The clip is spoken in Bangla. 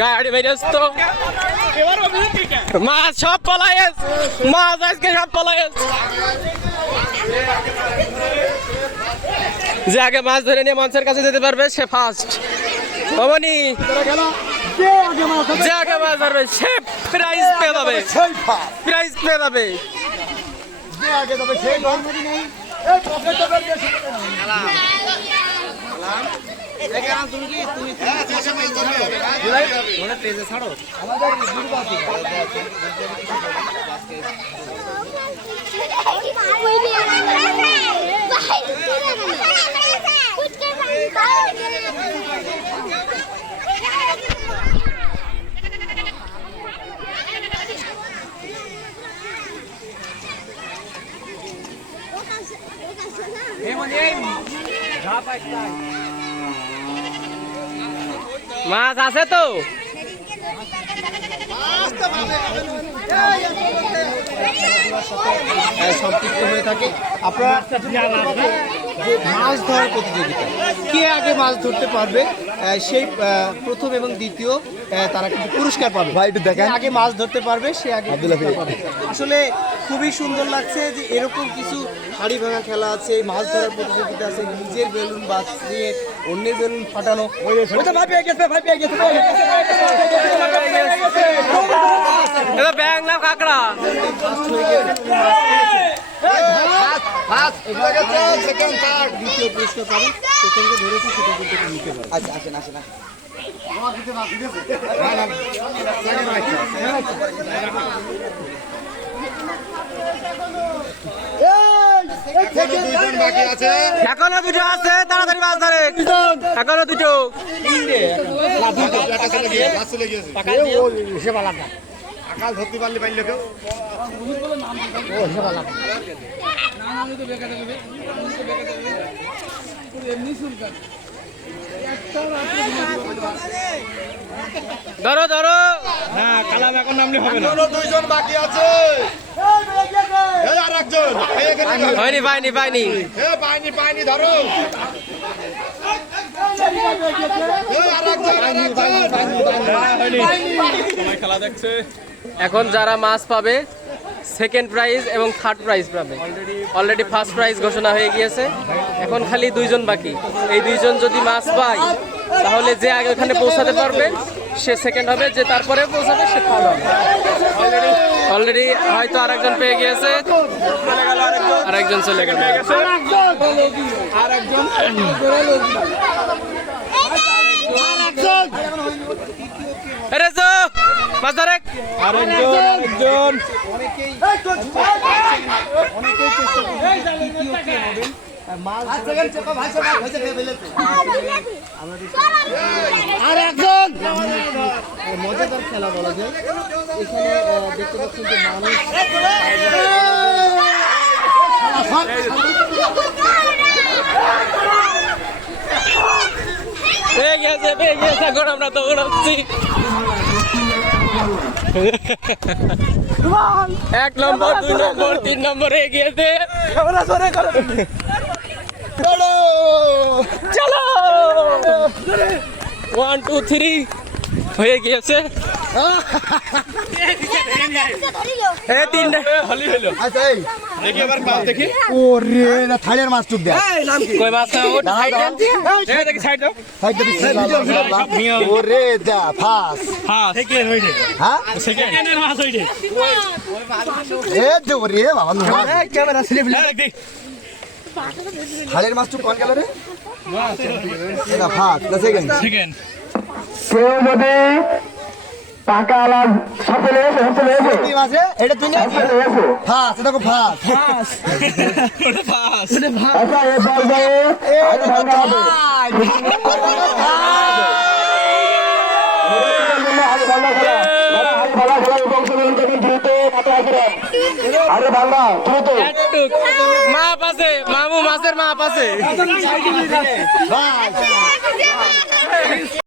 গাড়ি বেরিয়েছ তো মাছ সব পলায়েস, মাছ আজকে সব পলায়েস। যে আগে মাছ ধরে নিয়ে মঞ্চের কাছে যেতে পারবে সে ফার্স্ট। অমনি যে আগে মাছ ধরবে সে প্রাইজ পেয়ে যাবে, প্রাইজ পেয়ে যাবে। মাছ আছে তো সম্পৃক্ত হয়ে থাকে। আপনারা মাছ ধরার প্রতিযোগিতা, কে আগে মাছ ধরতে পারবে সেই প্রথম এবং দ্বিতীয় তারা কিন্তু পুরস্কার পাবে। ভাই একটু দেখেন, আগে মাছ ধরতে পারবে সে আগে পুরস্কার পাবে। আসলে খুবই সুন্দর লাগছে যে এরকম কিছু হাড়ি ভাঙা খেলা আছে, মাছ ধরার প্রতিযোগিতা আছে, নিজের বেলুন বাঁচিয়ে অন্যের বেলুন ফাটানো। ব্যাংলা কাঁকড়া দ্বিতীয় পুরস্কার পাবেন, প্রথমকে ধরেছি সেটা কিন্তু নিতে পারবে। আচ্ছা আসেন আসেন আসেন। এখনো দুটো আছে, তাড়াতাড়ি মাছ ধরে। এখনো দুটো আকাল ধরতে পারলে পাইলে কেউ ধরো ধরো। হ্যাঁ কালাম এখন নামলে হবে না। দুইজন বাকি আছে। আর একজন হয়নি, পাইনি পাইনি পাইনি পাইনি ধরো। খেলা দেখছে। এখন যারা মাছ পাবে সেকেন্ড প্রাইজ এবং থার্ড প্রাইজ পাবে। অলরেডি ফার্স্ট প্রাইজ ঘোষণা হয়ে গিয়েছে, এখন খালি দুইজন বাকি। এই দুইজন যদি মাছ পায় তাহলে যে আগে ওখানে পৌঁছাতে পারবে সে সেকেন্ড হবে, যে তারপরে পৌঁছাবে সে থার্ড হবে। অলরেডি হয়তো আরেকজন পেয়ে গিয়েছে, আরেকজন চলে গেল। আরে যো মাছ ধরে আরেকজন মজাদার খেলা বলা যায়। এখানে দেখতে পাচ্ছেন যে মানুষ পেয়ে গেছে, পেয়ে গেছে। এখন আমরা দৌড়াচ্ছি। 1 নম্বর, 2 নম্বর, 3 নম্বর হয়ে গিয়েছে। চলো 1 2 3 হয়ে গিয়েছে। দেখি এবার পাল দেখি। ওরে না থালের মাছ টুক দেয়। কই মাছ দেখি সাইড দাও। ওরে যা ফাস। হ্যাঁ সেকেন্ড হইছে। হ্যাঁ সেকেন্ডের মাছ হইছে। এ দে ওরে বাবা ক্যামেরা স্লিপ দেখ থালের মাছ টুক কোন গেল রে? এটা ফাস না সেকেন্ড? সেকেন্ড। কেউ যদি টাকা আলাদ সাথে লেগেছে কি মাছ রে? এটা তুই না ফাস, এটা কো ফাস। ওটা পাস। আচ্ছা এ বলবে আরে ভাঙা হবে আরে ভাঙা দ্রুত মাপ আছে, মামু মাছের মাপ আছে।